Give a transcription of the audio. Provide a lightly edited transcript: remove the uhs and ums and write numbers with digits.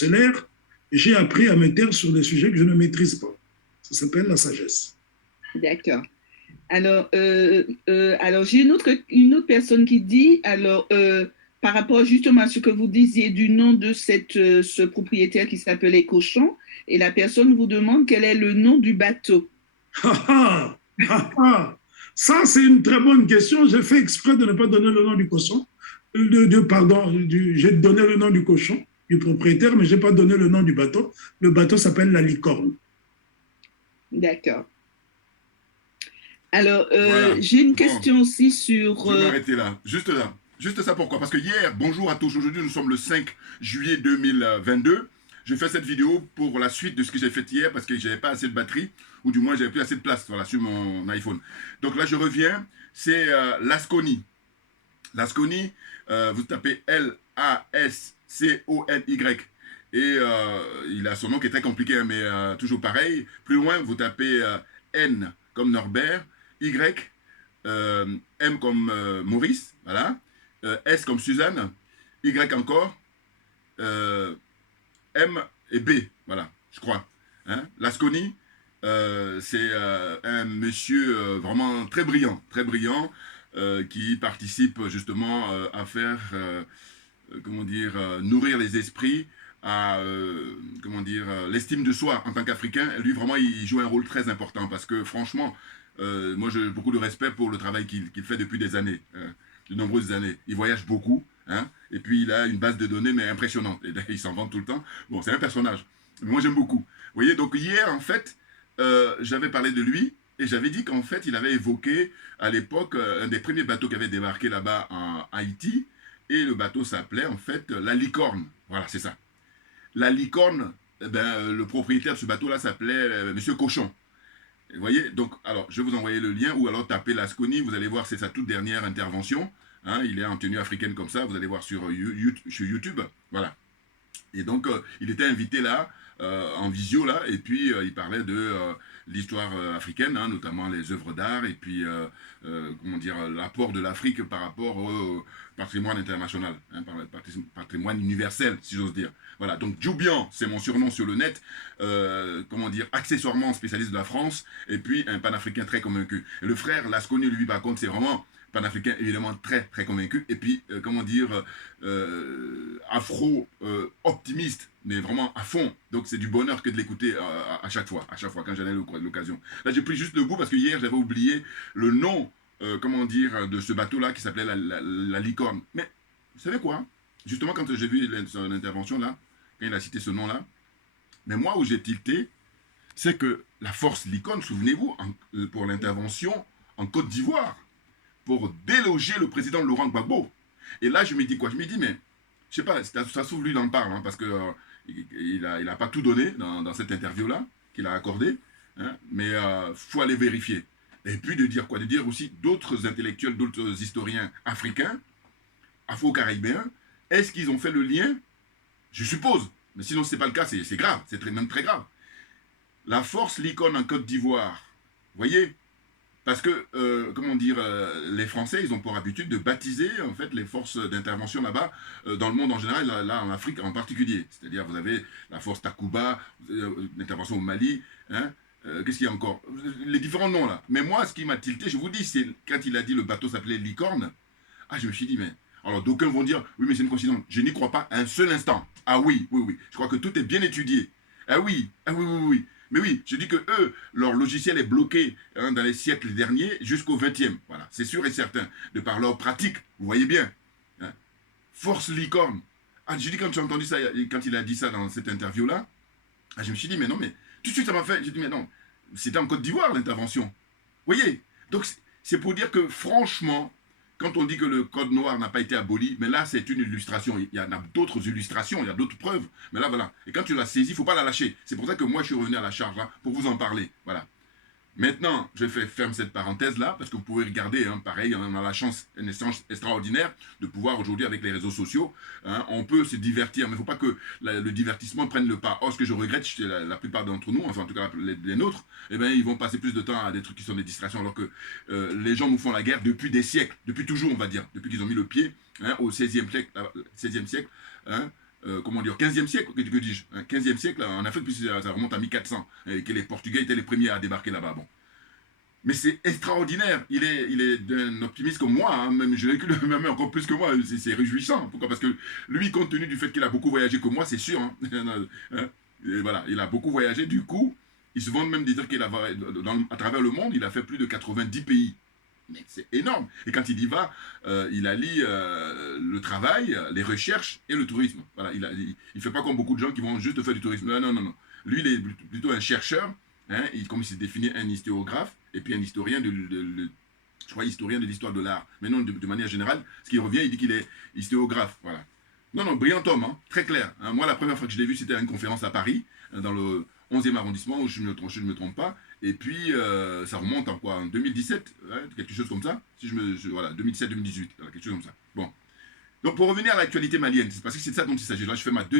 parcellaire, j'ai appris à me taire sur des sujets que je ne maîtrise pas. Ça s'appelle la sagesse. D'accord. Alors j'ai une autre personne qui dit, par rapport justement à ce que vous disiez du nom de ce propriétaire qui s'appelait Cochon, et la personne vous demande quel est le nom du bateau. Ça, c'est une très bonne question. J'ai fait exprès de ne pas donner le nom du cochon. Pardon, j'ai donné le nom du cochon, du propriétaire, mais je n'ai pas donné le nom du bateau. Le bateau s'appelle la licorne. D'accord. Alors, Voilà. j'ai une Bon, question aussi sur... je vais m'arrêter là. Juste là. Juste ça pourquoi? Parce que hier, bonjour à tous. Aujourd'hui, nous sommes le 5 juillet 2022. Je fais cette vidéo pour la suite de ce que j'ai fait hier parce que j'avais pas assez de batterie ou du moins j'avais plus assez de place voilà, sur mon iPhone. Donc là, je reviens. C'est Lasconi. Lasconi, vous tapez Lascony. Et il a son nom qui est très compliqué, hein, mais toujours pareil. Plus loin, vous tapez N comme Norbert, Y, M comme Maurice, voilà, S comme Suzanne, Y encore, M et B, voilà, je crois. Hein? Lasconi, c'est un monsieur vraiment très brillant, qui participe justement à faire, comment dire, nourrir les esprits, à comment dire, l'estime de soi en tant qu'Africain. Lui, vraiment, il joue un rôle très important parce que franchement, moi, j'ai beaucoup de respect pour le travail qu'il fait depuis des années, de nombreuses années. Il voyage beaucoup, hein, et puis il a une base de données mais impressionnante. Et il s'en vante tout le temps. Bon, c'est un personnage. Mais moi, j'aime beaucoup. Vous voyez, donc hier, en fait, j'avais parlé de lui et j'avais dit qu'en fait, il avait évoqué à l'époque un des premiers bateaux qui avait débarqué là-bas en Haïti. Et le bateau s'appelait en fait la Licorne. Voilà, c'est ça. La Licorne, eh ben, le propriétaire de ce bateau-là s'appelait Monsieur Cochon. Vous voyez, donc, alors, je vais vous envoyer le lien ou alors tapez Lasconi, vous allez voir, c'est sa toute dernière intervention. Hein, il est en tenue africaine comme ça, vous allez voir sur YouTube. Voilà. Et donc, il était invité là, en visio là, et puis il parlait de l'histoire africaine, hein, notamment les œuvres d'art, et puis, comment dire, l'apport de l'Afrique par rapport au patrimoine international, hein, par le patrimoine universel, si j'ose dire. Voilà, donc Djoubian, c'est mon surnom sur le net, comment dire, accessoirement spécialiste de la France, et puis un panafricain très convaincu. Et le frère Lasconi, lui, par contre, c'est vraiment panafricain évidemment très convaincu et puis comment dire afro-optimiste mais vraiment à fond, donc c'est du bonheur que de l'écouter à chaque fois quand j'en ai l'occasion. Là j'ai pris juste le goût parce que hier j'avais oublié le nom comment dire de ce bateau là qui s'appelait la Licorne, mais vous savez quoi, justement quand j'ai vu son intervention là, quand il a cité ce nom là, mais moi où j'ai tilté c'est que la force Licorne, souvenez-vous pour l'intervention en Côte d'Ivoire pour déloger le président Laurent Gbagbo. Et là, je me dis quoi? Je me dis, mais, je sais pas, ça se trouve, lui, il en parle, hein, parce que il a pas tout donné dans cette interview-là, qu'il a accordée, hein, mais faut aller vérifier. Et puis de dire quoi? De dire aussi d'autres intellectuels, d'autres historiens africains, afro-caribéens, est-ce qu'ils ont fait le lien? Je suppose. Mais sinon, ce n'est pas le cas, c'est grave, c'est même très grave. La force Licorne en Côte d'Ivoire, vous voyez? Parce que, comment dire, les Français, ils ont pour habitude de baptiser, en fait, les forces d'intervention là-bas, dans le monde en général, là, en Afrique en particulier. C'est-à-dire, vous avez la force Takuba, l'intervention au Mali, hein, qu'est-ce qu'il y a encore? Les différents noms, là. Mais moi, ce qui m'a tilté, je vous dis, c'est quand il a dit le bateau s'appelait Licorne, ah, je me suis dit, mais... Alors, d'aucuns vont dire, oui, mais c'est une coïncidence. Je n'y crois pas un seul instant. Ah oui. Je crois que tout est bien étudié. Ah oui. Mais oui, je dis que eux, leur logiciel est bloqué hein, dans les siècles derniers jusqu'au 20e. Voilà, c'est sûr et certain, de par leur pratique. Vous voyez bien. Hein. Force Licorne. Ah, je dis quand j'ai entendu ça, quand il a dit ça dans cette interview-là, ah, je me suis dit, mais non, mais tout de suite ça m'a fait. J'ai dit, mais non, c'était en Côte d'Ivoire l'intervention. Vous voyez? Donc c'est pour dire que franchement, quand on dit que le code noir n'a pas été aboli, mais là, c'est une illustration. Il y en a d'autres illustrations, il y a d'autres preuves. Mais là, voilà. Et quand tu l'as saisi, il ne faut pas la lâcher. C'est pour ça que moi, je suis revenu à la charge là, pour vous en parler. Voilà. Maintenant, je ferme cette parenthèse-là, parce que vous pouvez regarder, hein, pareil, on a la chance, une chance extraordinaire de pouvoir aujourd'hui, avec les réseaux sociaux, hein, on peut se divertir, mais il ne faut pas que le divertissement prenne le pas. Or, ce que je regrette, la plupart d'entre nous, enfin en tout cas les nôtres, eh bien, ils vont passer plus de temps à des trucs qui sont des distractions, alors que les gens nous font la guerre depuis des siècles, depuis toujours, on va dire, depuis qu'ils ont mis le pied hein, au 16e siècle, hein, comment dire, 15e siècle, que dis-je, 15e siècle en Afrique, puisque ça remonte à 1400, et que les Portugais étaient les premiers à débarquer là-bas. Bon. Mais c'est extraordinaire. Il est d'un optimiste comme moi, hein, même je vécu même encore plus que moi. C'est réjouissant. Pourquoi? Parce que lui, compte tenu du fait qu'il a beaucoup voyagé comme moi, c'est sûr. Hein, et voilà, il a beaucoup voyagé. Du coup, il se vante même de dire qu'il a à travers le monde, il a fait plus de 90 pays. Mais c'est énorme. Et quand il y va, il allie le travail, les recherches et le tourisme. Voilà, il fait pas comme beaucoup de gens qui vont juste faire du tourisme. Non, non, non, non. Lui, il est plutôt un chercheur. Hein, comme il s'est défini un historiographe et puis un historien je crois historien de l'histoire de l'art. Mais non, de manière générale, ce qui revient, il dit qu'il est historiographe. Voilà. Non, non, brillant homme, hein, très clair. Hein. Moi, la première fois que je l'ai vu, c'était à une conférence à Paris, dans le 11e arrondissement, où je ne me trompe pas. Et puis, ça remonte en quoi? En 2017, hein, quelque chose comme ça. Si voilà, 2017-2018, quelque chose comme ça. Bon. Donc, pour revenir à l'actualité malienne, c'est parce que c'est de ça dont il s'agit. Là, je fais ma deuxième